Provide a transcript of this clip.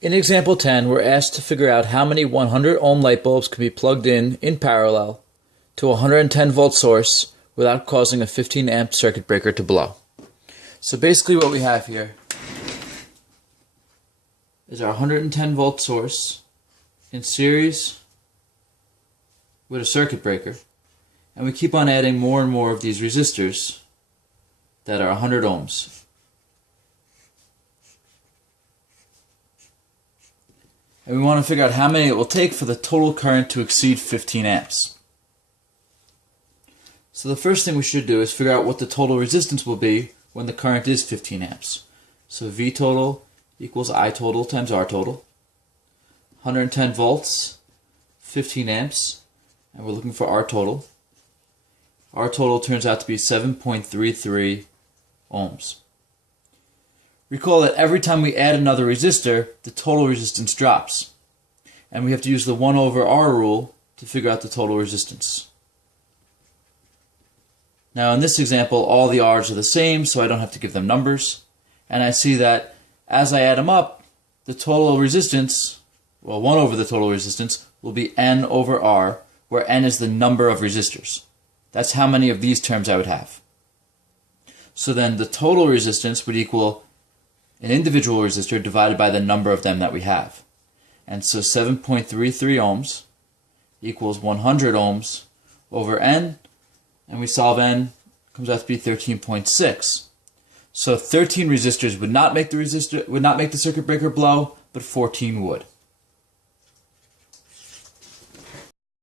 In example 10, we're asked to figure out how many 100 ohm light bulbs can be plugged in parallel to a 110 volt source without causing a 15 amp circuit breaker to blow. So basically what we have here is our 110 volt source in series with a circuit breaker, and we keep on adding more and more of these resistors that are 100 ohms. And we want to figure out how many it will take for the total current to exceed 15 amps. So the first thing we should do is figure out what the total resistance will be when the current is 15 amps. So V total equals I total times R total. 110 volts, 15 amps, and we're looking for R total. R total turns out to be 7.33 ohms. Recall that every time we add another resistor, the total resistance drops. And we have to use the 1 over R rule to figure out the total resistance. Now in this example, all the R's are the same, so I don't have to give them numbers. And I see that as I add them up, the total resistance, well, 1 over the total resistance, will be N over R, where N is the number of resistors. That's how many of these terms I would have. So then the total resistance would equal an individual resistor divided by the number of them that we have. And so 7.33 ohms equals 100 ohms over N, and we solve N, comes out to be 13.6. So 13 resistors would not make the circuit breaker blow, but 14 would.